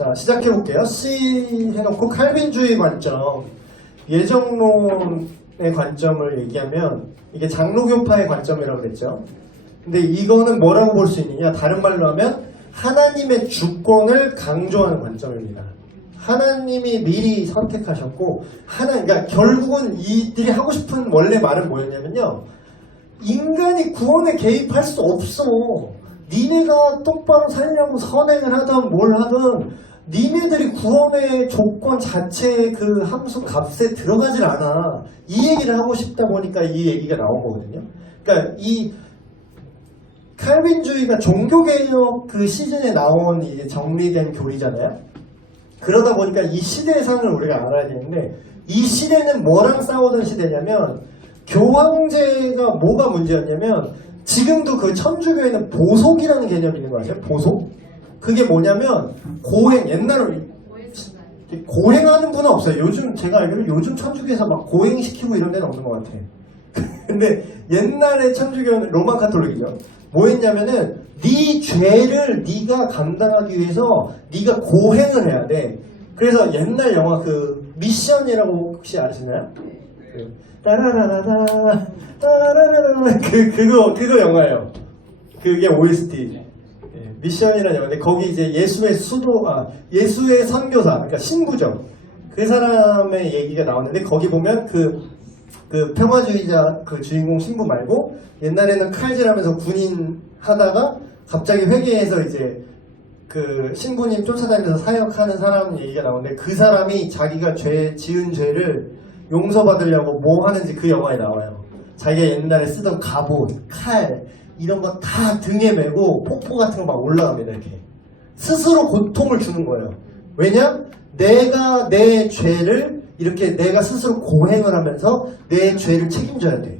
자, 시작해볼게요. C 해놓고 칼빈주의 관점, 예정론의 관점을 얘기하면 이게 장로교파의 관점이라고 그랬죠. 근데 이거는 뭐라고 볼 수 있느냐? 다른 말로 하면 하나님의 주권을 강조하는 관점입니다. 하나님이 미리 선택하셨고 그러니까 결국은 이들이 하고 싶은 원래 말은 뭐였냐면요. 인간이 구원에 개입할 수 없어. 니네가 똑바로 살려고 선행을 하든 뭘 하든 니네들이 구원의 조건 자체의 그 함수 값에 들어가질 않아. 이 얘기를 하고 싶다 보니까 이 얘기가 나온 거거든요. 그러니까 이 칼빈주의가 종교개혁 그 시즌에 나온 이제 정리된 교리잖아요. 그러다 보니까 이 시대의 상을 우리가 알아야 되는데 이 시대는 뭐랑 싸우던 시대냐면 교황제가 뭐가 문제였냐면 지금도 그 천주교에는 보속이라는 개념이 있는 거 아세요? 보속? 그게 뭐냐면 고행, 옛날에 고행하는 분은 없어요. 요즘 제가 알기로 요즘 천주교에서 막 고행시키고 이런 데는 없는 것 같아. 근데 옛날에 천주교는 로마 카톨릭이죠. 뭐 했냐면은 네 죄를 네가 감당하기 위해서 네가 고행을 해야 돼. 그래서 옛날 영화 그 미션이라고 혹시 아시나요? 따라라라라 따라라라 그거 영화예요. 그게 OST. 미션이라는 영화인데 거기 이제 예수의 예수의 선교사, 그러니까 신부죠. 그 사람의 얘기가 나오는데 거기 보면 그 평화주의자 그 주인공 신부 말고 옛날에는 칼질하면서 군인 하다가 갑자기 회개해서 이제 그 신부님 쫓아다니면서 사역하는 사람 얘기가 나오는데 그 사람이 자기가 지은 죄를 용서받으려고 뭐 하는지 그 영화에 나와요. 자기가 옛날에 쓰던 갑옷, 칼 이런 거 다 등에 메고 폭포 같은 거 막 올라갑니다. 이렇게 스스로 고통을 주는 거예요. 왜냐? 내가 내 죄를 이렇게 내가 스스로 고행을 하면서 내 죄를 책임져야 돼.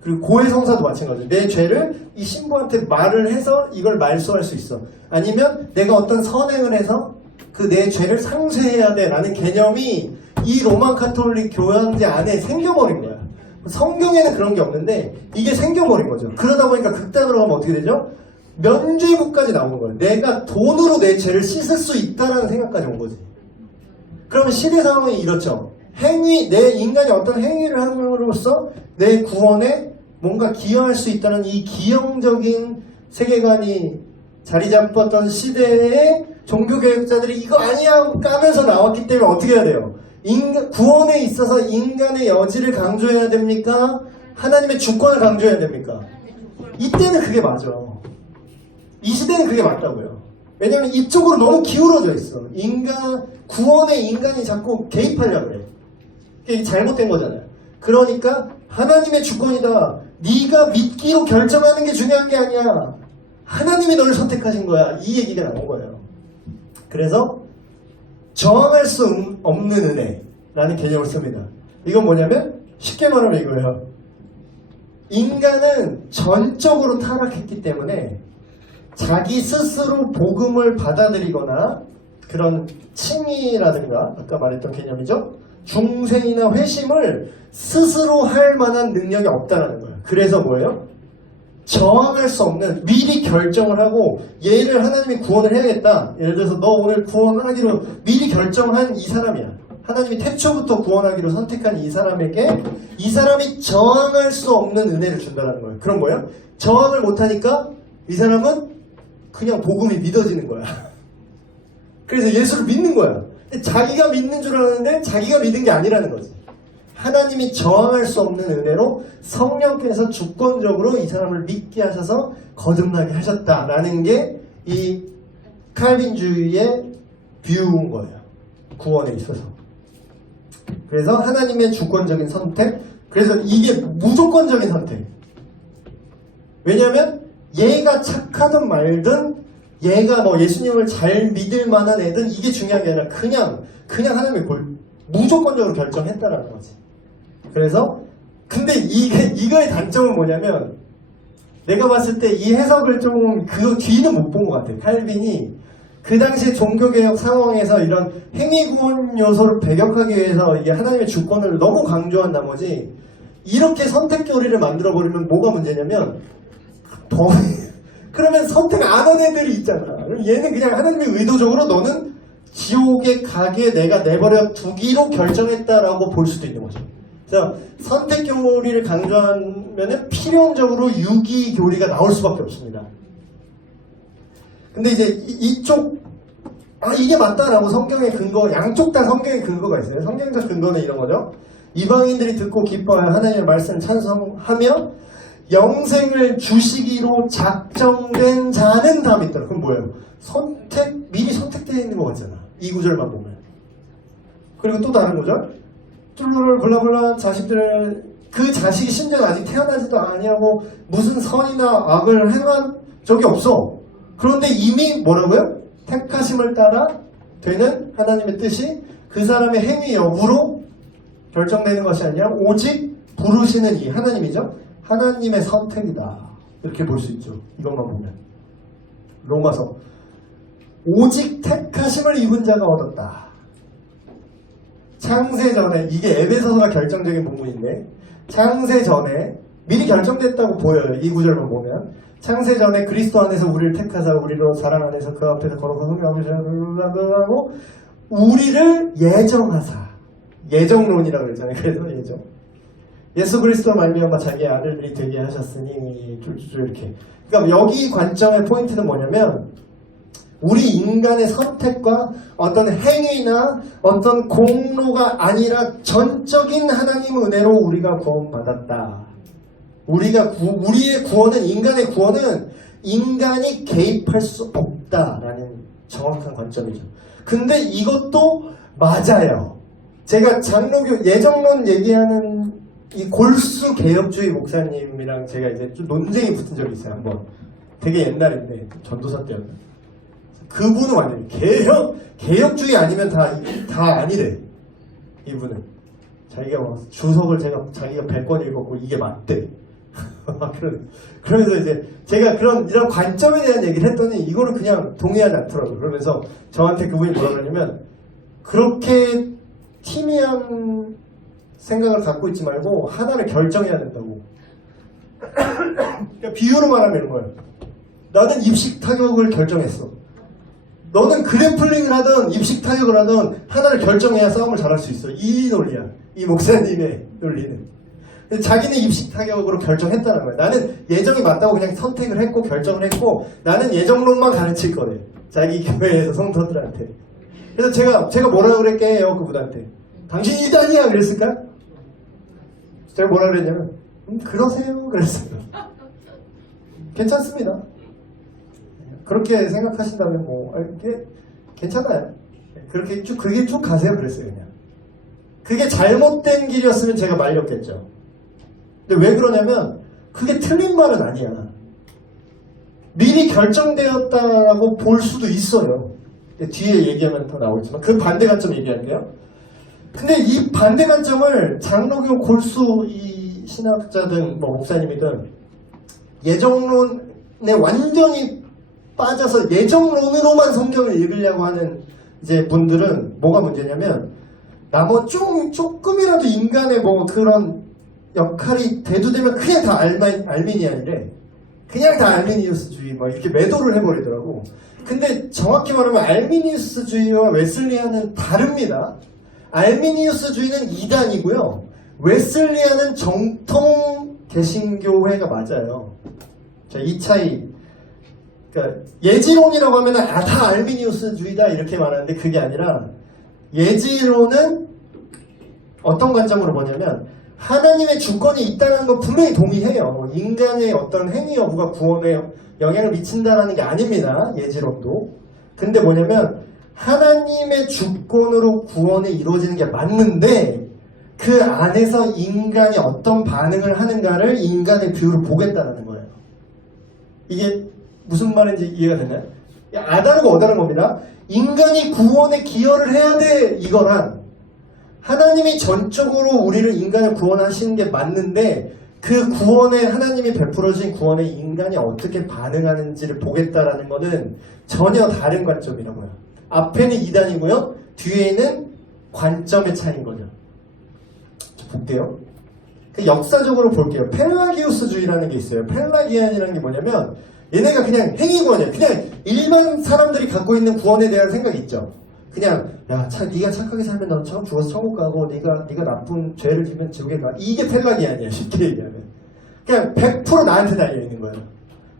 그리고 고해성사도 마찬가지예요. 내 죄를 이 신부한테 말을 해서 이걸 말소할 수 있어. 아니면 내가 어떤 선행을 해서 그 내 죄를 상쇄해야 돼 라는 개념이 이 로만 카톨릭 교황제 안에 생겨버린 거야. 성경에는 그런 게 없는데 이게 생겨버린 거죠. 그러다 보니까 극단으로 가면 어떻게 되죠? 면죄부까지 나오는 거예요. 내가 돈으로 내 죄를 씻을 수 있다라는 생각까지 온 거지. 그러면 시대 상황이 이렇죠. 내 인간이 어떤 행위를 함으로써 내 구원에 뭔가 기여할 수 있다는 이 기형적인 세계관이 자리 잡았던 시대에 종교개혁자들이 이거 아니야 까면서 나왔기 때문에 어떻게 해야 돼요? 구원에 있어서 인간의 여지를 강조해야 됩니까? 하나님의 주권을 강조해야 됩니까? 이때는 그게 맞아. 이 시대는 그게 맞다고요. 왜냐면 이쪽으로 너무 기울어져 있어. 구원에 인간이 자꾸 개입하려고 그래. 이게 잘못된 거잖아요. 그러니까 하나님의 주권이다. 네가 믿기로 결정하는 게 중요한 게 아니야. 하나님이 너를 선택하신 거야. 이 얘기가 나온 거예요. 그래서 저항할 수 없는 은혜라는 개념을 씁니다. 이건 뭐냐면 쉽게 말하면 이거예요. 인간은 전적으로 타락했기 때문에 자기 스스로 복음을 받아들이거나 그런 칭의라든가 아까 말했던 개념이죠. 중생이나 회심을 스스로 할 만한 능력이 없다는 거예요. 그래서 뭐예요? 저항할 수 없는 미리 결정을 하고 얘를 하나님이 구원을 해야겠다. 예를 들어서 너 오늘 구원하기로 미리 결정한 이 사람이야. 하나님이 태초부터 구원하기로 선택한 이 사람에게 이 사람이 저항할 수 없는 은혜를 준다는 거예요. 그럼 뭐예요? 저항을 못하니까 이 사람은 그냥 복음이 믿어지는 거야. 그래서 예수를 믿는 거야. 자기가 믿는 줄 아는데 자기가 믿은 게 아니라는 거지. 하나님이 저항할 수 없는 은혜로 성령께서 주권적으로 이 사람을 믿게 하셔서 거듭나게 하셨다라는 게 이 칼빈주의의 뷰인 거예요. 구원에 있어서. 그래서 하나님의 주권적인 선택, 그래서 이게 무조건적인 선택. 왜냐하면 얘가 착하든 말든 얘가 뭐 예수님을 잘 믿을 만한 애든 이게 중요한 게 아니라 그냥 하나님의 무조건적으로 결정했다라는 거지. 그래서 근데 이거의 단점은 뭐냐면 내가 봤을 때 이 해석을 좀 그 뒤는 못 본 것 같아. 칼빈이 그 당시 종교개혁 상황에서 이런 행위구원 요소를 배격하기 위해서 이게 하나님의 주권을 너무 강조한 나머지 이렇게 선택 교리를 만들어버리면 뭐가 문제냐면 그러면 선택 안 한 애들이 있잖아. 그럼 얘는 그냥 하나님이 의도적으로 너는 지옥에 가게 내가 내버려 두기로 결정했다라고 볼 수도 있는 거죠. 그래서 선택 교리를 강조하면 필연적으로 유기 교리가 나올 수밖에 없습니다. 근데 이제 이쪽 이게 맞다라고 성경의 근거, 양쪽 다 성경의 근거가 있어요. 성경적 근거는 이런 거죠. 이방인들이 듣고 기뻐하여 하나님의 말씀을 찬송하며 영생을 주시기로 작정된 자는 다음에 있더라. 그럼 뭐예요? 미리 선택되어 있는 것 같잖아. 이 구절만 보면. 그리고 또 다른 구절. 쫄쫄 블라블라 자식들, 그 자식이 심지어 아직 태어나지도 아니하고 무슨 선이나 악을 행한 적이 없어. 그런데 이미 뭐라고요? 택하심을 따라 되는 하나님의 뜻이 그 사람의 행위 여부로 결정되는 것이 아니라 오직 부르시는 이 하나님이죠. 하나님의 선택이다. 이렇게 볼 수 있죠. 이것만 보면. 로마서. 오직 택하심을 입은 자가 얻었다. 창세 전에, 이게 에베소서가 결정적인 부분인데, 창세 전에 미리 결정됐다고 보여요. 이 구절만 보면. 창세 전에 그리스도 안에서 우리를 택하사 우리로 사랑 안에서 그 앞에서 거룩한 성령하고 우리를 예정하사. 예정론이라고 그러잖아요. 그래서 예정. 예수 그리스도 말미암아 자기 아들들이 되게 하셨으니 쫄쫄 이렇게. 그러니까 여기 관점의 포인트는 뭐냐면 우리 인간의 선택과 어떤 행위나 어떤 공로가 아니라 전적인 하나님의 은혜로 우리가 구원받았다. 우리의 구원은, 인간의 구원은 인간이 개입할 수 없다라는 정확한 관점이죠. 근데 이것도 맞아요. 제가 장로교 예정론 얘기하는 이 골수 개혁주의 목사님이랑 제가 이제 좀 논쟁이 붙은 적이 있어요. 한번. 되게 옛날인데 전도사 때였나. 그분은 완전히 개혁주의 아니면 다 아니래. 이분은 자기가 막 주석을 자기가 100권 읽었고 이게 맞대. 그러면서 이제 제가 이런 관점에 대한 얘기를 했더니 이거를 그냥 동의하지 않더라고요. 그러면서 저한테 그분이 뭐라 그러냐면 그렇게 희미한 생각을 갖고 있지 말고 하나를 결정해야 된다고. 그러니까 비유로 말하면 이런 거예요. 나는 입식 타격을 결정했어. 너는 그래플링을 하든 입식 타격을 하든 하나를 결정해야 싸움을 잘할 수 있어. 이 논리야. 이 목사님의 논리는. 자기는 입식 타격으로 결정했다는 거야. 나는 예정이 맞다고 그냥 선택을 했고 결정을 했고 나는 예정론만 가르칠 거래. 자기 교회에서 성도들한테. 그래서 제가 뭐라고 그랬게요 그분한테. 당신이 이단이야 그랬을까? 제가 뭐라 그랬냐면 그러세요 그랬어요. 괜찮습니다. 그렇게 생각하신다면 뭐 이게 괜찮아요. 그렇게 그게 쭉 가세요 그랬어요. 그냥. 그게 잘못된 길이었으면 제가 말렸겠죠. 근데 왜 그러냐면 그게 틀린 말은 아니야. 미리 결정되었다라고 볼 수도 있어요. 뒤에 얘기하면 더 나오지만 그 반대 관점 얘기할게요. 근데 이 반대 관점을 장로교 골수 이 신학자든 뭐 목사님이든 예정론에 완전히 빠져서 예정론으로만 성경을 읽으려고 하는 이제 분들은 뭐가 문제냐면 조금이라도 인간의 뭐 그런 역할이 대두되면 그냥 다 알미니안이래. 그냥 다 알미니우스주의 막 이렇게 매도를 해버리더라고. 근데 정확히 말하면 알미니우스주의와 웨슬리안은 다릅니다. 알미니우스주의는 이단이고요. 웨슬리안은 정통 개신교회가 맞아요. 자, 이 차이. 그러니까 예지론이라고 하면 다 알미니우스주의다 이렇게 말하는데 그게 아니라 예지론은 어떤 관점으로 보냐면 하나님의 주권이 있다는 건 분명히 동의해요. 인간의 어떤 행위 여부가 구원에 영향을 미친다는 게 아닙니다. 예지론도. 근데 뭐냐면 하나님의 주권으로 구원이 이루어지는 게 맞는데 그 안에서 인간이 어떤 반응을 하는가를 인간의 뷰로 보겠다는 거예요. 이게 무슨 말인지 이해가 되나요? 아다르고 어다른 겁니다. 인간이 구원에 기여를 해야 돼 이거란 하나님이 전적으로 우리를 인간을 구원하시는 게 맞는데 그 구원에 하나님이 베풀어진 구원에 인간이 어떻게 반응하는지를 보겠다라는 거는 전혀 다른 관점이라고요. 앞에는 이단이고요. 뒤에는 관점의 차이인 거죠. 볼게요. 역사적으로 볼게요. 펠라기우스주의라는 게 있어요. 펠라기안이라는 게 뭐냐면 얘네가 그냥 행위구원이에요. 그냥 일반 사람들이 갖고 있는 구원에 대한 생각이 있죠. 그냥 야, 네가 착하게 살면 너 죽어서 천국 가고 네가 나쁜 죄를 지면 지옥에 가. 이게 펠락이 아니야. 쉽게 얘기하면. 그냥 100% 나한테 달려 있는 거야.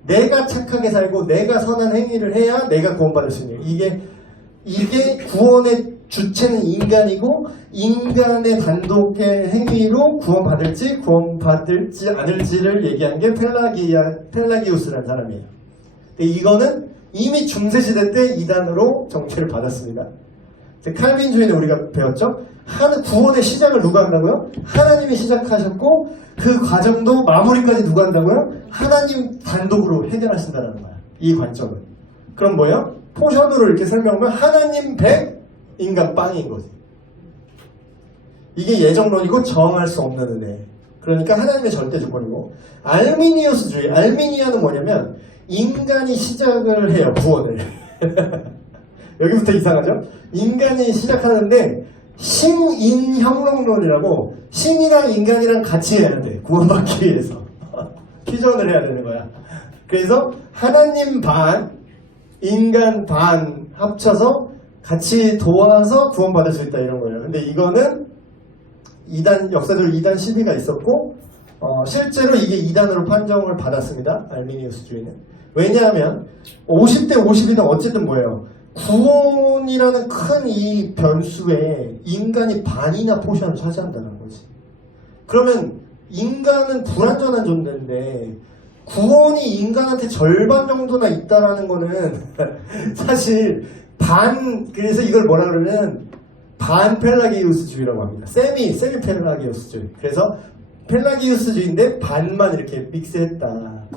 내가 착하게 살고 내가 선한 행위를 해야 내가 구원받을 수 있는 거야. 이게 구원의 주체는 인간이고 인간의 단독의 행위로 구원받을지 구원받을지 않을지를 얘기한 게 펠라기우스라는 사람이에요. 근데 이거는 이미 중세시대 때 이단으로 정체를 받았습니다. 칼빈주의는 우리가 배웠죠? 구원의 시작을 누가 한다고요? 하나님이 시작하셨고 그 과정도 마무리까지 누가 한다고요? 하나님 단독으로 해결하신다는 거야. 이 관점은. 그럼 뭐예요? 포션으로 이렇게 설명하면 하나님 100, 인간 빵인 거지. 이게 예정론이고 정할 수 없는 은혜. 그러니까 하나님의 절대 주권이고 알미니우스주의. 알미니아는 뭐냐면 인간이 시작을 해요. 구원을. 여기부터 이상하죠? 인간이 시작하는데 신인혁명론이라고 신이랑 인간이랑 같이 해야 돼. 구원받기 위해서. 퓨전을 해야 되는 거야. 그래서 하나님 반, 인간 반 합쳐서 같이 도와서 구원받을 수 있다 이런 거예요. 근데 이거는 역사적으로 2단 시비가 있었고 실제로 이게 2단으로 판정을 받았습니다. 알미니우스주의는. 왜냐하면 50대 50이든 어쨌든 뭐예요. 구원이라는 큰 이 변수에 인간이 반이나 포션을 차지한다는 거지. 그러면 인간은 불완전한 존재인데 구원이 인간한테 절반 정도나 있다라는 거는 사실 그래서 이걸 뭐라 그러면 반펠라기우스주의라고 합니다. 세미 펠라기우스주의. 그래서 펠라기우스주의인데 반만 이렇게 믹스했다.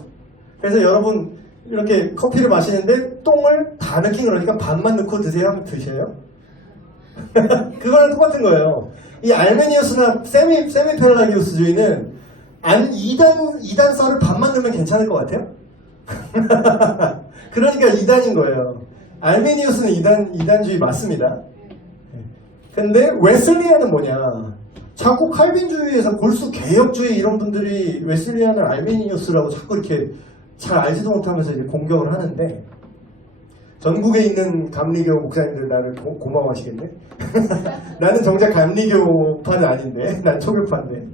그래서 여러분 이렇게 커피를 마시는데 똥을 다 넣긴 그러니까 반만 넣고 드세요 하면 드셔요? 그거랑 똑같은 거예요. 이 알메니우스나 세미 펠라기우스주의는 2단 썰을 반만 넣으면 괜찮을 것 같아요? 그러니까 2단인 거예요. 알메니우스는 2단주의 맞습니다. 근데 웨슬리안은 뭐냐? 자꾸 칼빈주의에서 골수 개혁주의 이런 분들이 웨슬리안을 알메니우스라고 자꾸 이렇게 잘 알지도 못하면서 이제 공격을 하는데 전국에 있는 감리교 목사님들 나를 고마워하시겠네? 나는 정작 감리교파는 아닌데 난 초교파인데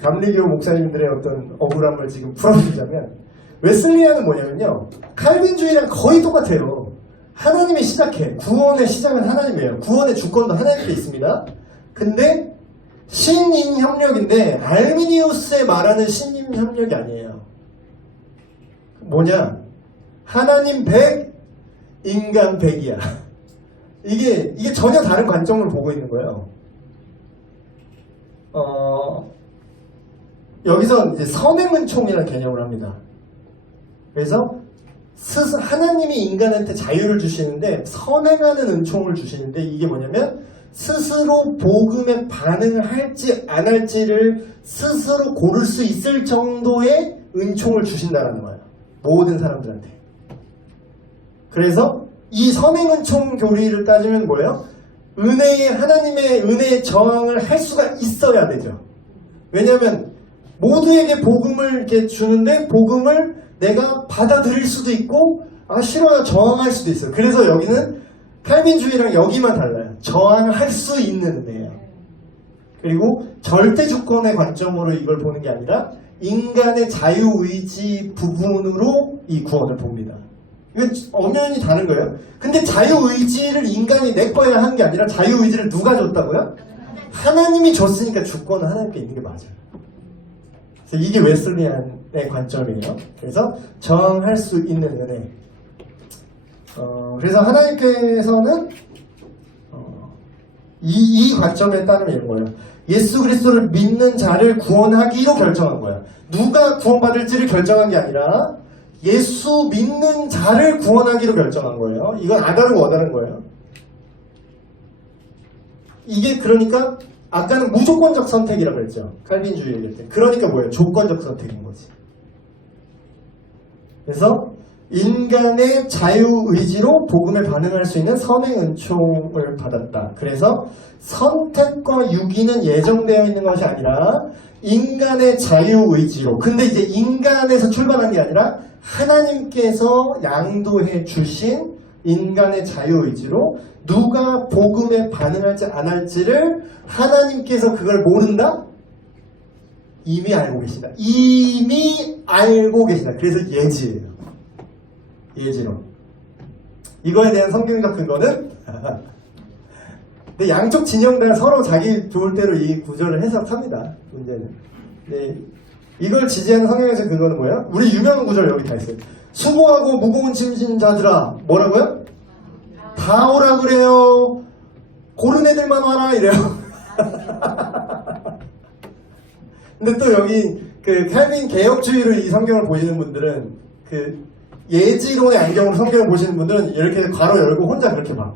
감리교 목사님들의 어떤 억울함을 지금 풀어주자면 웨슬리안은 뭐냐면요 칼빈주의랑 거의 똑같아요. 하나님이 시작해. 구원의 시작은 하나님이에요. 구원의 주권도 하나님께 있습니다. 근데 신인 협력인데 알미니우스에 말하는 신인 협력이 아니에요. 뭐냐? 하나님 100, 인간 100이야. 이게 전혀 다른 관점을 보고 있는 거예요. 여기서 이제 선행은총이라는 개념을 합니다. 그래서 하나님이 인간한테 자유를 주시는데 선행하는 은총을 주시는데 이게 뭐냐면 스스로 복음에 반응을 할지 안 할지를 스스로 고를 수 있을 정도의 은총을 주신다는 거예요. 모든 사람들한테. 그래서 이 선행은총 교리를 따지면 뭐예요? 하나님의 은혜에 저항을 할 수가 있어야 되죠. 왜냐하면 모두에게 복음을 이렇게 주는데 복음을 내가 받아들일 수도 있고 싫어요 저항할 수도 있어요. 그래서 여기는 칼빈주의랑 여기만 달라요. 저항할 수 있는 은혜예요. 그리고 절대주권의 관점으로 이걸 보는 게 아니라 인간의 자유의지 부분으로 이 구원을 봅니다. 이건 엄연히 다른 거예요. 근데 자유의지를 인간이 내 거야 한 게 아니라 자유의지를 누가 줬다고요? 하나님이 줬으니까 주권은 하나님께 있는 게 맞아요. 그래서 이게 웨슬리안의 관점이에요. 그래서 저항할 수 있는 은혜. 그래서 하나님께서는 이 관점에 따르면 이런 거예요. 예수 그리스도를 믿는 자를 구원하기로 결정한 거예요. 누가 구원받을지를 결정한 게 아니라 예수 믿는 자를 구원하기로 결정한 거예요. 이건 아다르고 어다른 거예요. 이게 그러니까 아까는 무조건적 선택이라고 했죠. 칼빈주의 얘기할 때. 그러니까 뭐예요? 조건적 선택인 거지. 그래서 인간의 자유의지로 복음에 반응할 수 있는 선행은총을 받았다. 그래서 선택과 유기는 예정되어 있는 것이 아니라 인간의 자유의지로. 근데 이제 인간에서 출발한 게 아니라 하나님께서 양도해 주신 인간의 자유의지로 누가 복음에 반응할지 안 할지를 하나님께서 그걸 모른다? 이미 알고 계시다. 이미 알고 계시다. 그래서 예지예요. 예지론. 이거에 대한 성경적 근거는 근데 양쪽 진영 다 서로 자기 좋을 대로 이 구절을 해석합니다. 문제는. 네. 이걸 지지하는 성경에서 근거는 뭐예요? 우리 유명한 구절 여기 다 있어요. 수고하고 무거운 짐진 자들아. 뭐라고요? 다 오라 그래요. 고른 애들만 와라 이래요. 근데 또 여기 그 칼빈 개혁주의로 이 성경을 보시는 분들은 그 예지론의 안경으로 성경을 보시는 분들은 이렇게 괄호 열고 혼자 그렇게 봐.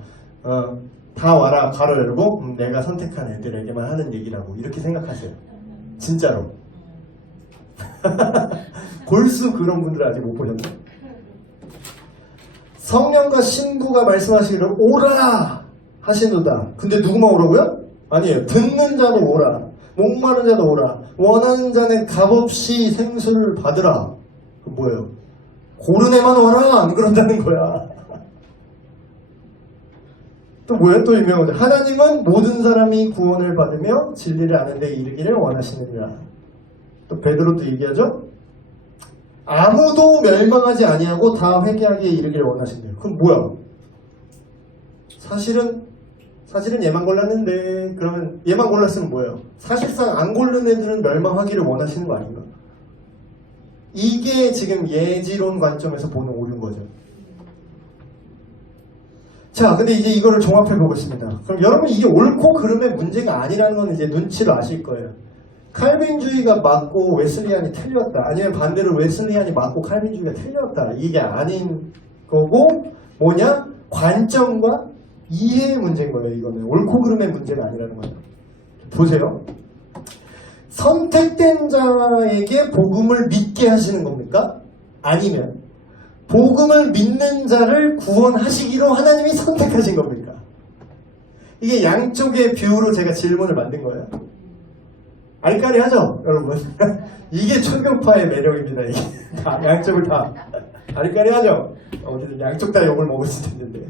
다 와라 괄호 열고 내가 선택한 애들에게만 하는 얘기라고 이렇게 생각하세요. 진짜로. 골수 그런 분들 아직 못 보셨나? 성령과 신부가 말씀하시기를 오라 하시노다. 근데 누구만 오라고요? 아니에요. 듣는 자도 오라. 목마른 자도 오라. 원하는 자는 값없이 생수를 받으라. 그 뭐예요? 고른 애만 오라. 안 그런다는 거야. 또 뭐예요? 또 유명한 거죠. 하나님은 모든 사람이 구원을 받으며 진리를 아는 데 이르기를 원하시느니라. 또 베드로도 얘기하죠. 아무도 멸망하지 아니하고 다 회개하기에 이르기를 원하신대요. 그럼 뭐야? 사실은 얘만 골랐는데 그러면 얘만 골랐으면 뭐예요? 사실상 안 고른 애들은 멸망하기를 원하시는 거 아닌가? 이게 지금 예지론 관점에서 보는 옳은 거죠. 자, 근데 이제 이거를 종합해 보겠습니다. 그럼 여러분 이게 옳고 그름의 문제가 아니라는 건 이제 눈치를 아실 거예요. 칼빈주의가 맞고 웨슬리안이 틀렸다. 아니면 반대로 웨슬리안이 맞고 칼빈주의가 틀렸다. 이게 아닌 거고 뭐냐? 관점과 이해의 문제인 거예요. 이거는 옳고 그름의 문제가 아니라는 거예요. 보세요. 선택된 자에게 복음을 믿게 하시는 겁니까? 아니면 복음을 믿는 자를 구원하시기로 하나님이 선택하신 겁니까? 이게 양쪽의 뷰로 제가 질문을 만든 거예요. 아리까리하죠, 여러분? 이게 초교파의 매력입니다. 이게 다 양쪽을 다 아리까리하죠. 어쨌든 양쪽 다 욕을 먹을 수 있는데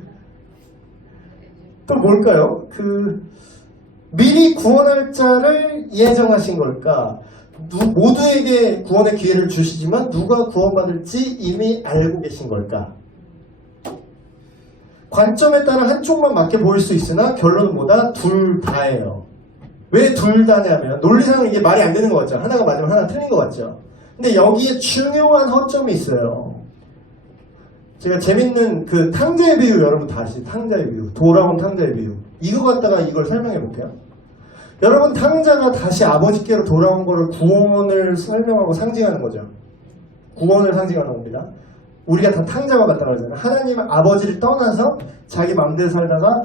또 뭘까요? 미리 구원할 자를 예정하신 걸까? 모두에게 구원의 기회를 주시지만 누가 구원받을지 이미 알고 계신 걸까? 관점에 따라 한쪽만 맞게 보일 수 있으나 결론은 뭐다? 둘 다예요. 왜 둘 다냐면 논리상은 이게 말이 안 되는 것 같죠. 하나가 맞으면 하나 틀린 것 같죠. 근데 여기에 중요한 허점이 있어요. 제가 재밌는 그 탕자의 비유 여러분 다 아시죠? 탕자의 비유. 돌아온 탕자의 비유. 이거 갖다가 이걸 설명해 볼게요. 여러분 탕자가 다시 아버지께로 돌아온 거를 구원을 설명하고 상징하는 거죠. 구원을 상징하는 겁니다. 우리가 다 탕자와 같다 그러잖아요. 하나님은 아버지를 떠나서 자기 마음대로 살다가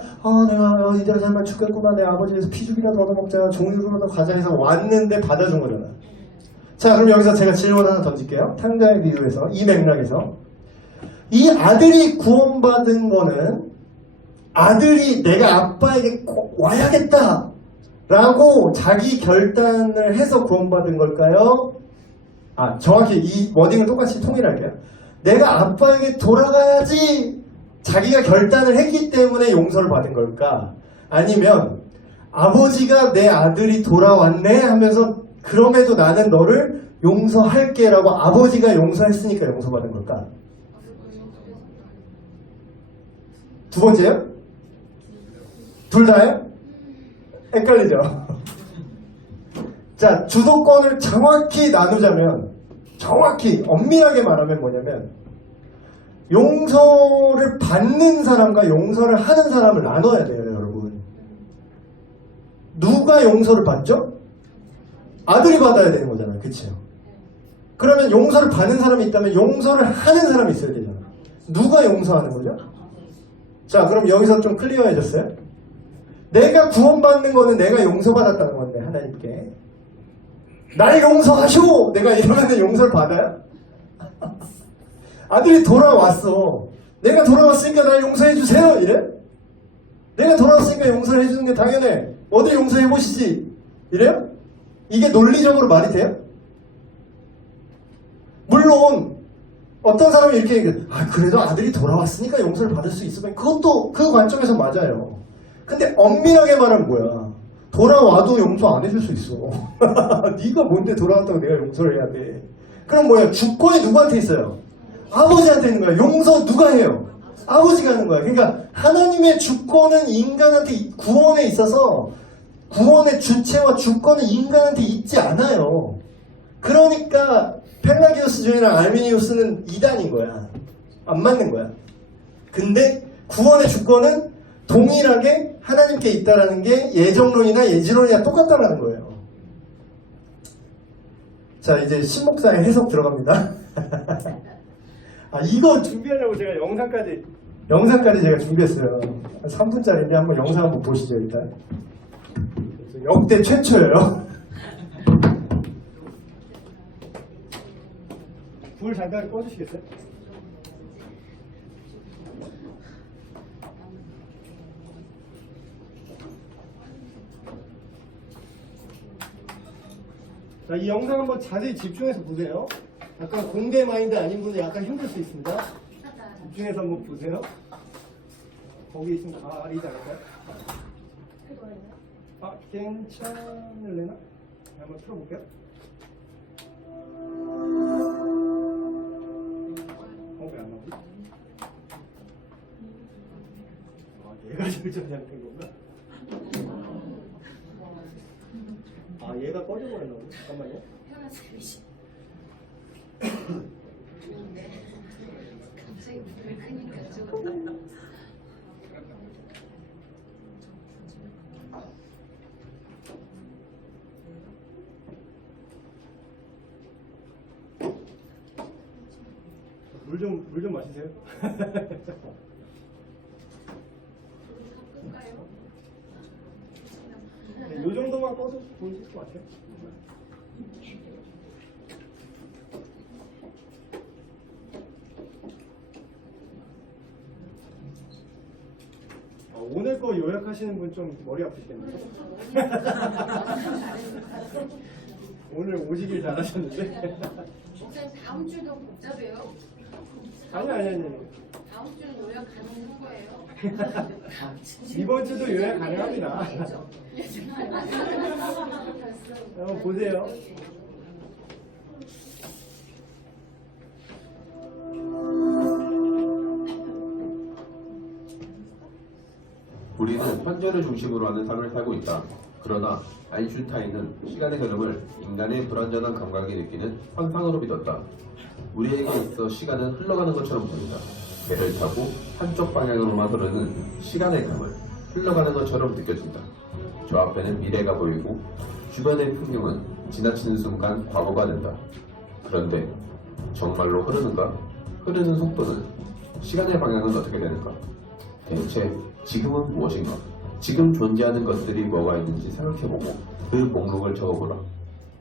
내가 이대로 살면 죽겠구나. 내 아버지에서 피죽이라도 얻어먹자. 종류로라도 가자 해서 왔는데 받아준 거잖아요. 자, 그럼 여기서 제가 질문 하나 던질게요. 탕자의 비유에서 이 맥락에서 이 아들이 구원받은 거는 아들이 내가 아빠에게 꼭 와야겠다 라고 자기 결단을 해서 구원받은 걸까요? 정확히 이 워딩을 똑같이 통일할게요. 내가 아빠에게 돌아가야지 자기가 결단을 했기 때문에 용서를 받은 걸까? 아니면 아버지가 내 아들이 돌아왔네 하면서 그럼에도 나는 너를 용서할게 라고 아버지가 용서했으니까 용서받은 걸까? 두 번째요? 둘 다요? 헷갈리죠? 자, 주도권을 정확히 나누자면 정확히 엄밀하게 말하면 뭐냐면 용서를 받는 사람과 용서를 하는 사람을 나눠야 돼요, 여러분. 누가 용서를 받죠? 아들이 받아야 되는 거잖아요. 그치요? 그러면 용서를 받는 사람이 있다면 용서를 하는 사람이 있어야 되잖아요. 누가 용서하는 거죠? 자, 그럼 여기서 좀 클리어해졌어요? 내가 구원받는 거는 내가 용서받았다는 건데 하나님께 날 용서하시오! 내가 이러면 용서를 받아요? 아들이 돌아왔어. 내가 돌아왔으니까 날 용서해주세요! 이래? 내가 돌아왔으니까 용서를 해주는 게 당연해. 어디 용서해보시지? 이래요? 이게 논리적으로 말이 돼요? 물론 어떤 사람이 이렇게 얘기해요. 그래도 아들이 돌아왔으니까 용서를 받을 수 있으면 그것도 그 관점에서 맞아요. 근데 엄밀하게 말하면 뭐야? 돌아와도 용서 안 해줄 수 있어. 네가 뭔데 돌아왔다고 내가 용서를 해야 돼. 그럼 뭐야? 주권이 누구한테 있어요? 아버지한테 있는 거야. 용서 누가 해요? 아버지가 하는 거야. 그러니까 하나님의 주권은 인간한테 구원에 있어서 구원의 주체와 주권은 인간한테 있지 않아요. 그러니까 펠라기오스주의랑 알미니우스는 이단인 거야. 안 맞는 거야. 근데 구원의 주권은 동일하게 하나님께 있다라는 게 예정론이나 예지론이나 똑같다라는 거예요. 자, 이제 신목사의 해석 들어갑니다. 이거 준비하려고 제가 영상까지 제가 준비했어요. 3분짜리인데 한번 영상 한번 보시죠, 일단. 역대 최초예요. 불 잠깐 꺼주시겠어요? 자, 이 영상 한번 자세히 집중해서 보세요. 약간 공개 마인드 아닌 분은 약간 힘들 수 있습니다. 집중해서 한번 보세요. 거기 있으면 가리지 않을까요? 괜찮을래나? 한번 틀어볼게요. 왜 안 나오지? 얘가 지금 잘못된 건가? 얘가 꺼져버렸나 보네. 잠깐만요. 갑자기 불을 끄니까 좀 물 좀 마시세요. 네, 요 정도만 꺼도 보이실 것 같아요. 오늘 거 요약하시는 분 좀 머리 아프시겠네요. 오늘 오시길 잘하셨는데. 목사님 다음 주도 복잡해요. 아니. 다음 주는 요약 가능한 거예요. 이번 주도 요약 가능합니다. 한번 보세요. 우리는 현재를 중심으로 하는 삶을 살고 있다. 그러나 아인슈타인은 시간의 흐름을 인간의 불완전한 감각이 느끼는 현상으로 믿었다. 우리에게 있어 시간은 흘러가는 것처럼 보인다. 배를 타고 한쪽 방향으로만 흐르는 시간의 강을 흘러가는 것처럼 느껴진다. 저 앞에는 미래가 보이고 주변의 풍경은 지나치는 순간 과거가 된다. 그런데 정말로 흐르는가? 흐르는 속도는 시간의 방향은 어떻게 되는가? 대체 지금은 무엇인가? 지금 존재하는 것들이 뭐가 있는지 생각해보고 그 목록을 적어보라.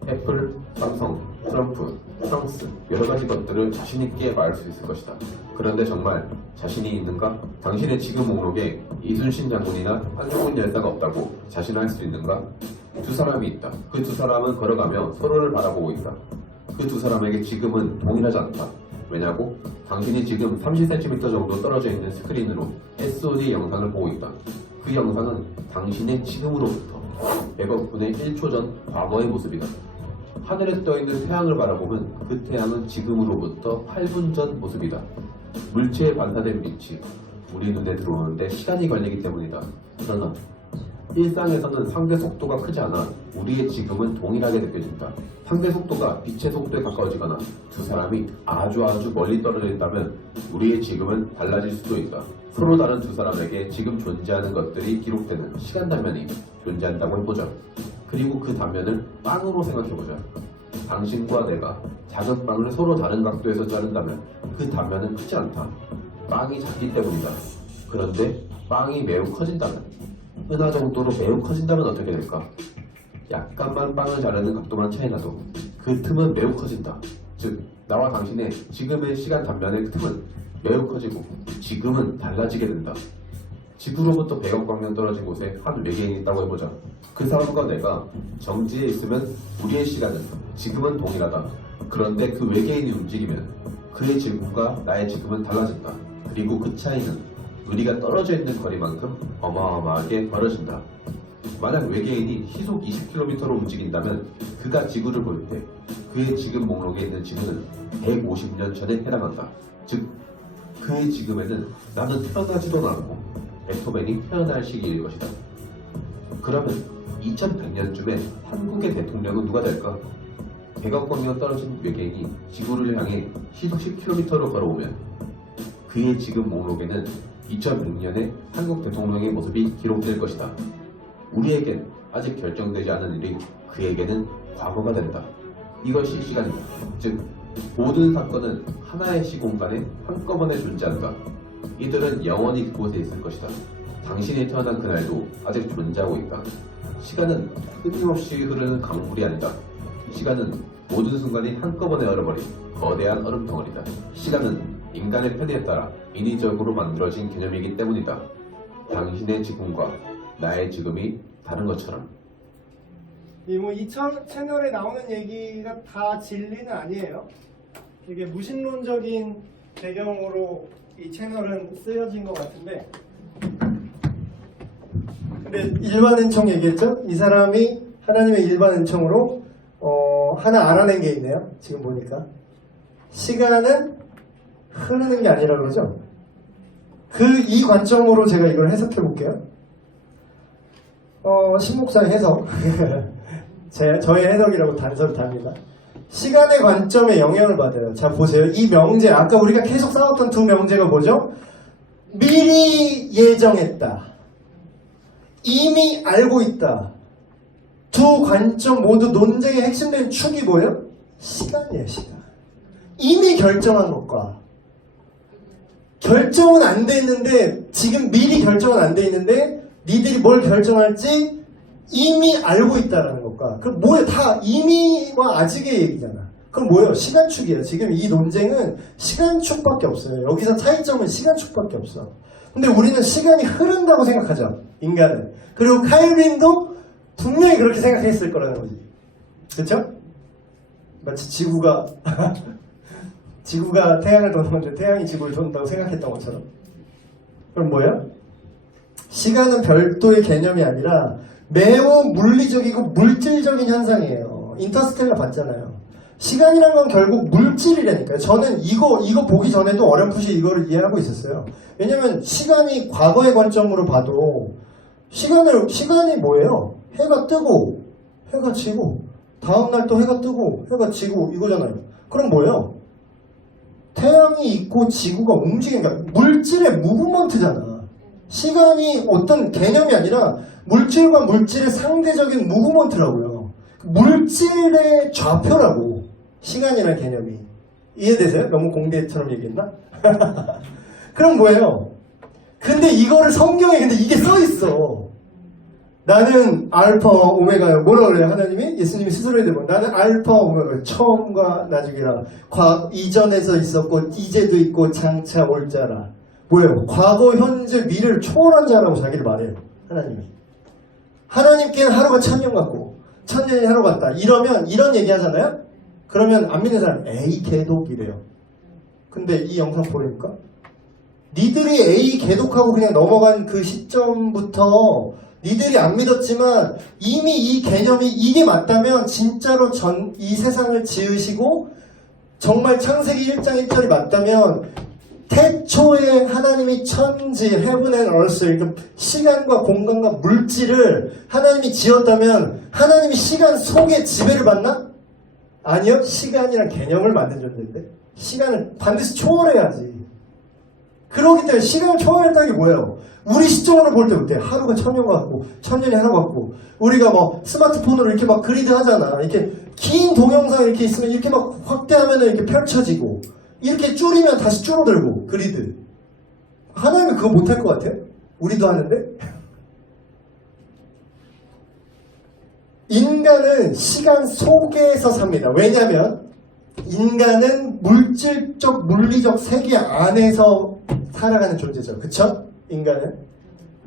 애플, 삼성, 트럼프, 프랑스 여러 가지 것들을 자신있게 말할 수 있을 것이다. 그런데 정말 자신이 있는가? 당신의 지금 목록에 이순신 장군이나 한종훈 열사가 없다고 자신할 수 있는가? 두 사람이 있다. 그 두 사람은 걸어가며 서로를 바라보고 있다. 그 두 사람에게 지금은 동일하지 않다. 왜냐고? 당신이 지금 30cm 정도 떨어져 있는 스크린으로 SOD 영상을 보고 있다. 그 영상은 당신의 지금으로부터 100억 분의 1초 전 과거의 모습이다. 하늘에 떠있는 태양을 바라보면 그 태양은 지금으로부터 8분 전 모습이다. 물체에 반사된 빛이 우리 눈에 들어오는데 시간이 걸리기 때문이다. 그러나 일상에서는 상대 속도가 크지 않아 우리의 지금은 동일하게 느껴진다. 상대 속도가 빛의 속도에 가까워지거나 두 사람이 아주 멀리 떨어져 있다면 우리의 지금은 달라질 수도 있다. 서로 다른 두 사람에게 지금 존재하는 것들이 기록되는 시간 단면이 존재한다고 해보자. 그리고 그 단면을 빵으로 생각해보자. 당신과 내가 작은 빵을 서로 다른 각도에서 자른다면 그 단면은 크지 않다. 빵이 작기 때문이다. 그런데 빵이 매우 커진다면, 은하 정도로 매우 커진다면 어떻게 될까? 약간만 빵을 자르는 각도만 차이나도 그 틈은 매우 커진다. 즉, 나와 당신의 지금의 시간 단면의 틈은 매우 커지고 지금은 달라지게 된다. 지구로부터 100억 광년 떨어진 곳에 한 외계인이 있다고 해보자. 그 사람과 내가 정지에 있으면 우리의 시간은 지금은 동일하다. 그런데 그 외계인이 움직이면 그의 지금과 나의 지금은 달라진다. 그리고 그 차이는 우리가 떨어져 있는 거리만큼 어마어마하게 벌어진다. 만약 외계인이 시속 20km로 움직인다면 그가 지구를 볼 때 그의 지금 목록에 있는 지구는 150년 전에 해당한다. 즉 그의 지금에는 나는 태어나지도 않고 베토벤이 태어날 시기일 것이다. 그러면 2100년쯤에 한국의 대통령은 누가 될까? 대각광년 떨어진 외계인이 지구를 향해 시속 10km로 걸어오면 그의 지금 목록에는 2100년에 한국 대통령의 모습이 기록될 것이다. 우리에겐 아직 결정되지 않은 일이 그에게는 과거가 된다. 이것이 시간이다. 즉 모든 사건은 하나의 시공간에 한꺼번에 존재한다. 이들은 영원히 그곳에 있을 것이다. 당신이 태어난 그날도 아직 존재하고 있다. 시간은 끊임없이 흐르는 강물이 아니다. 시간은 모든 순간이 한꺼번에 얼어버린 거대한 얼음덩어리다. 시간은 인간의 편의에 따라 인위적으로 만들어진 개념이기 때문이다. 당신의 지금과 나의 지금이 다른 것처럼. 이 채널에 나오는 얘기가 다 진리는 아니에요. 이게 무신론적인 배경으로 이 채널은 쓰여진 것 같은데, 근데 일반 은총 얘기했죠? 이 사람이 하나님의 일반 은총으로 하나 알아낸 게 있네요. 지금 보니까 시간은 흐르는 게 아니라 그러죠. 이 관점으로 제가 이걸 해석해 볼게요. 신목사의 해석 저의 해석이라고 단서를 답니다. 시간의 관점에 영향을 받아요. 자 보세요. 이 명제, 아까 우리가 계속 싸웠던 두 명제가 뭐죠? 미리 예정했다, 이미 알고 있다. 두 관점 모두 논쟁의 핵심된 축이 뭐예요? 시간이에요. 시간. 이미 결정한 것과 결정은 안 돼 있는데, 지금 미리 결정은 안 돼 있는데 니들이 뭘 결정할지 이미 알고 있다라는 것과, 그럼 뭐예요? 다 이미와 아직의 얘기잖아. 그럼 뭐예요? 시간축이에요. 지금 이 논쟁은 시간축밖에 없어요. 여기서 차이점은 시간축밖에 없어. 근데 우리는 시간이 흐른다고 생각하죠. 인간은. 그리고 칼빈도 분명히 그렇게 생각했을 거라는 거지. 그렇죠? 마치 지구가 태양을 도는 건데 태양이 지구를 돈다고 생각했던 것처럼. 그럼 뭐예요? 시간은 별도의 개념이 아니라 매우 물리적이고 물질적인 현상이에요. 인터스텔라 봤잖아요. 시간이란 건 결국 물질이라니까요. 저는 이거 보기 전에도 어렴풋이 이거를 이해하고 있었어요. 왜냐면 시간이 과거의 관점으로 봐도 시간이 뭐예요? 해가 뜨고 해가 지고 다음날 또 해가 뜨고 해가 지고 이거잖아요. 그럼 뭐예요? 태양이 있고 지구가 움직이니까 물질의 무브먼트잖아. 시간이 어떤 개념이 아니라 물질과 물질의 상대적인 무브먼트라고요. 물질의 좌표라고 시간이라는 개념이. 이해되세요? 너무 공대처럼 얘기했나? 그럼 뭐예요? 근데 이거를 성경에 근데 이게 써있어. 나는 알파 오메가요. 뭐라 그래요? 하나님이? 예수님이 스스로 해대고 나는 알파 오메가, 처음과 나중이라. 이전에서 있었고 이제도 있고 장차 올 자라. 뭐예요? 과거, 현재, 미래를 초월한 자라고 자기를 말해요. 하나님이. 하나님께는 하루가 1000년 같고 1000년이 하루 같다. 이러면 이런 얘기 하잖아요? 그러면 안 믿는 사람 에이 개독이래요. 근데 이 영상 보니까 니들이 에이 개독하고 그냥 넘어간 그 시점부터 니들이 안 믿었지만 이미 이 개념이 이게 맞다면 진짜로 이 세상을 지으시고 정말 창세기 1장 1절이 맞다면 태초에 하나님이 천지, heaven and earth, 그러니까 시간과 공간과 물질을 하나님이 지었다면 하나님이 시간 속에 지배를 받나? 아니요. 시간이란 개념을 만든 존재인데 시간을 반드시 초월해야지. 그렇기 때문에 시간을 초월했다는 게 뭐예요? 우리 시점으로 볼 때 어때? 하루가 1000년 같고 1000년이 하루 같고 우리가 뭐 스마트폰으로 이렇게 막 그리드 하잖아. 이렇게 긴 동영상 이렇게 있으면 이렇게 막 확대하면 이렇게 펼쳐지고 이렇게 줄이면 다시 줄어들고 그리드. 하나님은 그거 못할 것 같아요? 우리도 하는데? 인간은 시간 속에서 삽니다. 왜냐하면 인간은 물질적, 물리적 세계 안에서 살아가는 존재죠. 그쵸? 인간은.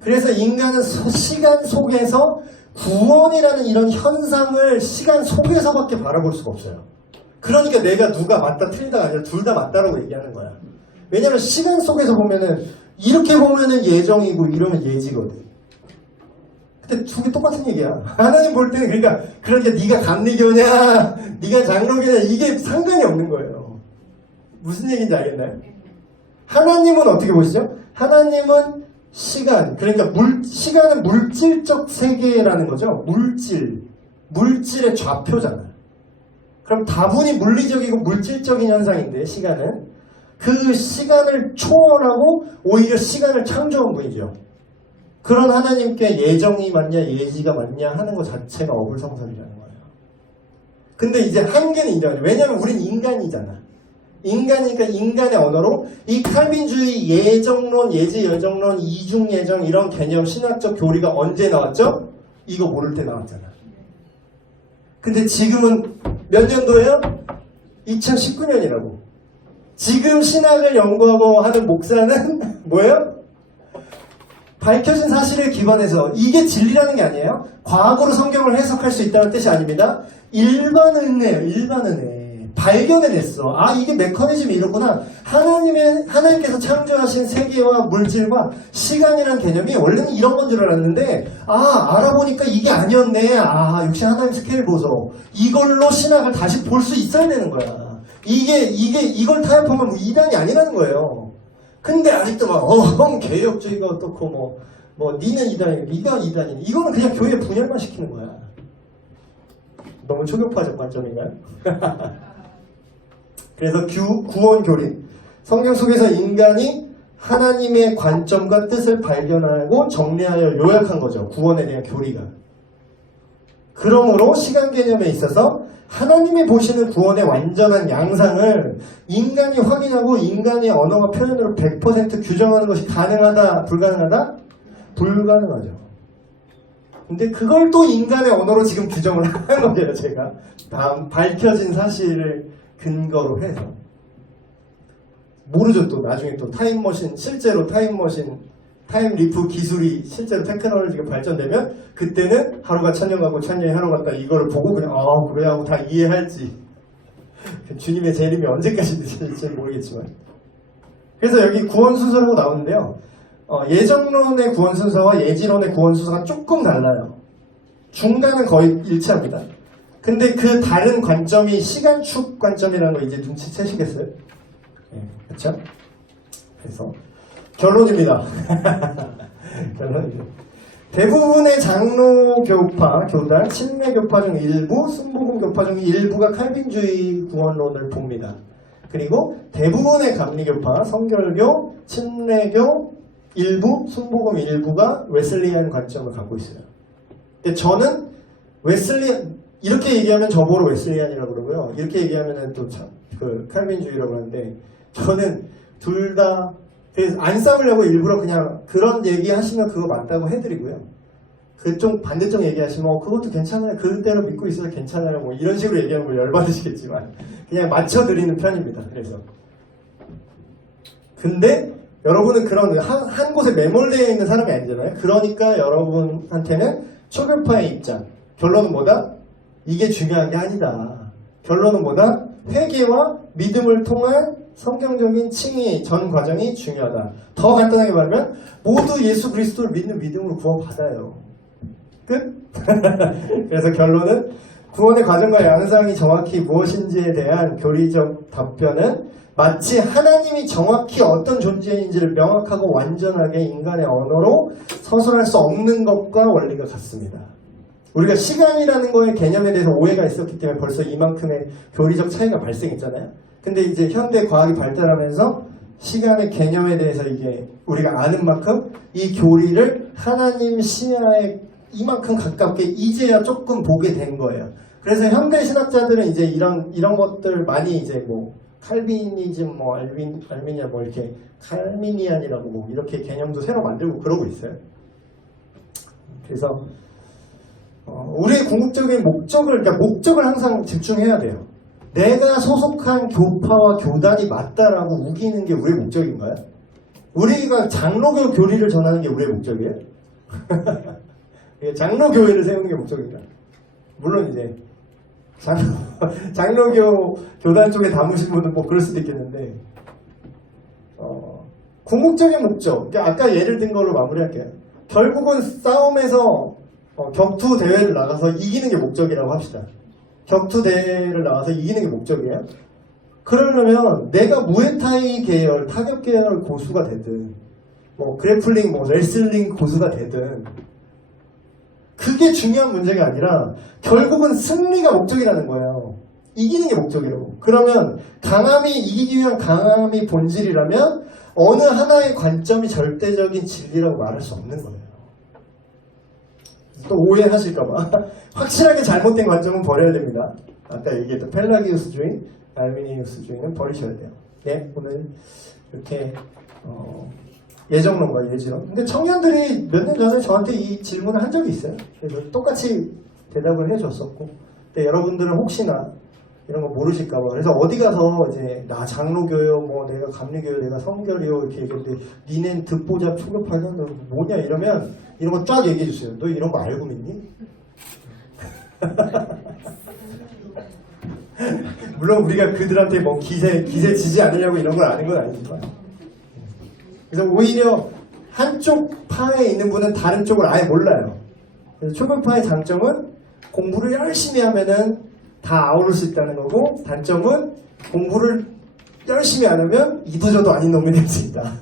그래서 인간은 시간 속에서 구원이라는 이런 현상을 시간 속에서밖에 바라볼 수가 없어요. 그러니까 내가 누가 맞다 틀리다가 아니라 둘 다 맞다라고 얘기하는 거야. 왜냐면 시간 속에서 보면은 이렇게 보면은 예정이고 이러면 예지거든. 근데 두 개 똑같은 얘기야. 하나님 볼 때는 그러니까 네가 감리교냐, 네가 장로교냐 이게 상관이 없는 거예요. 무슨 얘기인지 알겠나요? 하나님은 어떻게 보시죠? 하나님은 시간, 그러니까 시간은 물질적 세계라는 거죠. 물질의 좌표잖아. 그럼 다분히 물리적이고 물질적인 현상인데 시간은 그 시간을 초월하고 오히려 시간을 창조한 분이죠. 그런 하나님께 예정이 맞냐 예지가 맞냐 하는 것 자체가 어불성설이라는 거예요. 근데 이제 한계는 인정하죠. 왜냐하면 우린 인간이잖아. 인간이니까 인간의 언어로 이 칼빈주의 예정론, 예지 예정론, 이중 예정 이런 개념 신학적 교리가 언제 나왔죠? 이거 모를 때 나왔잖아. 근데 지금은 몇 년도예요? 2019년이라고. 지금 신학을 연구하고 하는 목사는 뭐예요? 밝혀진 사실을 기반해서 이게 진리라는 게 아니에요. 과거로 성경을 해석할 수 있다는 뜻이 아닙니다. 일반 은혜예요. 일반 은혜. 발견해냈어. 아, 이게 메커니즘이 이렇구나. 하나님께서 창조하신 세계와 물질과 시간이라는 개념이 원래는 이런 건 줄 알았는데, 아, 알아보니까 이게 아니었네. 아, 역시 하나님 스케일 보소. 이걸로 신학을 다시 볼 수 있어야 되는 거야. 이걸 타협하면 뭐 이단이 아니라는 거예요. 근데 아직도 막, 개혁주의가 어떻고, 니는 이단이고, 니가 이단이니. 이거는 그냥 교회 분열만 시키는 거야. 너무 초교파적 관점인가요? 그래서 구원 교리. 성경 속에서 인간이 하나님의 관점과 뜻을 발견하고 정리하여 요약한 거죠. 구원에 대한 교리가. 그러므로 시간 개념에 있어서 하나님이 보시는 구원의 완전한 양상을 인간이 확인하고 인간의 언어와 표현으로 100% 규정하는 것이 가능하다? 불가능하다? 불가능하죠. 근데 그걸 또 인간의 언어로 지금 규정을 하는 거예요, 제가. 다음 밝혀진 사실을 근거로 해서. 모르죠, 또 나중에 또 타임머신, 실제로 타임머신, 타임리프 기술이 실제로 테크놀로지가 발전되면 그때는 하루가 천년 가고 천년이 하루 갔다 이거를 보고 그냥 그래 하고 다 이해할지. 주님의 재림이 언제까지 되실지 모르겠지만. 그래서 여기 구원 순서라고 나오는데요. 예정론의 구원 순서와 예지론의 구원 순서가 조금 달라요. 중간은 거의 일치합니다. 근데 그 다른 관점이 시간축 관점이라는 거 이제 눈치채시겠어요? 네, 그렇죠? 그래서 결론입니다. 결론입니다. 대부분의 장로교파, 교단, 침례교파 중 일부, 순복음교파 중 일부가 칼빈주의 구원론을 봅니다. 그리고 대부분의 감리교파, 성결교, 침례교 일부, 순복음 일부가 웨슬리안 관점을 갖고 있어요. 근데 저는 이렇게 얘기하면 저보러 웨슬리안이라고 그러고요. 이렇게 얘기하면 또 칼빈주의라고 하는데 저는 둘 다 안 싸우려고 일부러 그냥 그런 얘기 하시면 그거 맞다고 해드리고요. 그쪽 반대쪽 얘기하시면 그것도 괜찮아요. 그대로 믿고 있어도 괜찮아요. 뭐 이런 식으로 얘기하면 뭐 열받으시겠지만 그냥 맞춰드리는 편입니다. 그래서 근데 여러분은 그런 한 곳에 매몰되어 있는 사람이 아니잖아요. 그러니까 여러분한테는 초교파의 입장. 결론은 뭐다? 이게 중요한 게 아니다. 결론은 뭐다? 회개와 믿음을 통한 성경적인 칭의 전 과정이 중요하다. 더 간단하게 말하면 모두 예수 그리스도를 믿는 믿음으로 구원받아요. 끝? 그래서 결론은 구원의 과정과 양상이 정확히 무엇인지에 대한 교리적 답변은 마치 하나님이 정확히 어떤 존재인지를 명확하고 완전하게 인간의 언어로 서술할 수 없는 것과 원리가 같습니다. 우리가 시간이라는 거의 개념에 대해서 오해가 있었기 때문에 벌써 이만큼의 교리적 차이가 발생했잖아요. 근데 이제 현대 과학이 발달하면서 시간의 개념에 대해서 이게 우리가 아는 만큼 이 교리를 하나님 시야에 이만큼 가깝게 이제야 조금 보게 된 거예요. 그래서 현대 신학자들은 이제 이런 것들 많이 이제 뭐 칼비니즘, 뭐 알미니안, 뭐 이렇게 칼미니안이라고 뭐 이렇게 개념도 새로 만들고 그러고 있어요. 그래서 우리의 궁극적인 목적을, 그러니까 목적을 항상 집중해야 돼요. 내가 소속한 교파와 교단이 맞다라고 우기는 게 우리의 목적인가요? 우리가 장로교 교리를 전하는 게 우리의 목적이에요? 장로교회를 세우는 게 목적인가? 물론 이제 장로교 교단 쪽에 담으신 분은 뭐 그럴 수도 있겠는데 궁극적인 목적, 그러니까 아까 예를 든 걸로 마무리할게요. 결국은 싸움에서 격투 대회를 나가서 이기는 게 목적이라고 합시다. 격투 대회를 나가서 이기는 게 목적이에요. 그러려면 내가 무에타이 계열, 타격 계열 고수가 되든 뭐 그래플링, 뭐 레슬링 고수가 되든 그게 중요한 문제가 아니라 결국은 승리가 목적이라는 거예요. 이기는 게 목적이라고. 그러면 강함이 이기기 위한 강함이 본질이라면 어느 하나의 관점이 절대적인 진리라고 말할 수 없는 거예요. 또 오해하실까봐 확실하게 잘못된 관점은 버려야 됩니다. 아까 얘기했던 펠라기우스주의, 알미니우스주의는 버리셔야 돼요. 네, 오늘 이렇게 예정론과 예지론. 근데 청년들이 몇 년 전에 저한테 이 질문을 한 적이 있어요. 그래서 똑같이 대답을 해줬었고, 근데 여러분들은 혹시나 이런 거 모르실까봐. 그래서 어디 가서 이제 나 장로교요, 뭐 내가 감리교요, 내가 성결이요 이렇게 얘기했는데 니넨 듣보잡 초급하냐, 너 뭐냐 이러면 이런 거 쫙 얘기해 주세요. 너 이런 거 알고 믿니? 물론 우리가 그들한테 뭐 기세 지지 않으려고 이런 걸 아는 건 아니지만. 그래서 오히려 한쪽 파에 있는 분은 다른 쪽을 아예 몰라요. 그래서 초급파의 장점은 공부를 열심히 하면은 다 아우를 수 있다는 거고, 단점은 공부를 열심히 안 하면 이도저도 아닌 놈이 될 수 있다.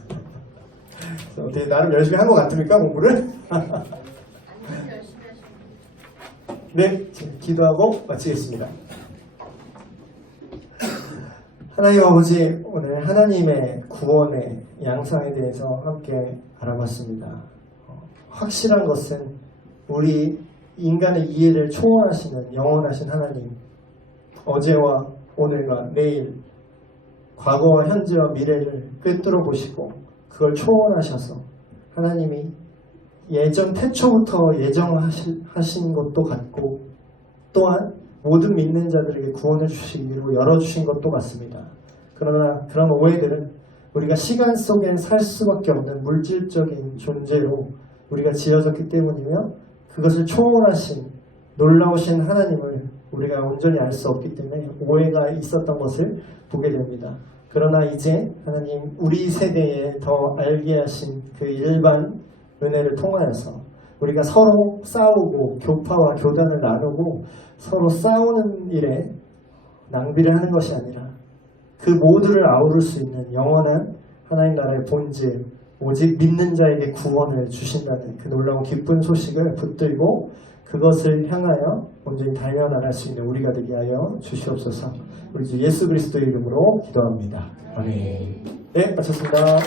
그래서 어떻게 나름 열심히 한 것 같습니까, 공부를? 완전 열심히 하시는 네, 기도하고 마치겠습니다. 하나님 아버지, 오늘 하나님의 구원의 양상에 대해서 함께 알아봤습니다. 확실한 것은 우리 인간의 이해를 초월하시는 영원하신 하나님, 어제와 오늘과 내일, 과거와 현재와 미래를 꿰뚫어 보시고 그걸 초월하셔서 하나님이 예전 태초부터 예정하신 것도 같고, 또한 모든 믿는 자들에게 구원을 주시기로 열어주신 것도 같습니다. 그러나 그런 오해들은 우리가 시간 속엔 살 수밖에 없는 물질적인 존재로 우리가 지어졌기 때문이며, 그것을 초월하신 놀라우신 하나님을 우리가 온전히 알 수 없기 때문에 오해가 있었던 것을 보게 됩니다. 그러나 이제 하나님, 우리 세대에 더 알게 하신 그 일반 은혜를 통하여서 우리가 서로 싸우고 교파와 교단을 나누고 서로 싸우는 일에 낭비를 하는 것이 아니라 그 모두를 아우를 수 있는 영원한 하나님 나라의 본질, 오직 믿는 자에게 구원을 주신다는 그 놀라운 기쁜 소식을 붙들고 그것을 향하여 온전히 달려나갈 수 있는 우리가 되게 하여 주시옵소서. 우리 주 예수 그리스도의 이름으로 기도합니다. 아멘. 네, 마쳤습니다.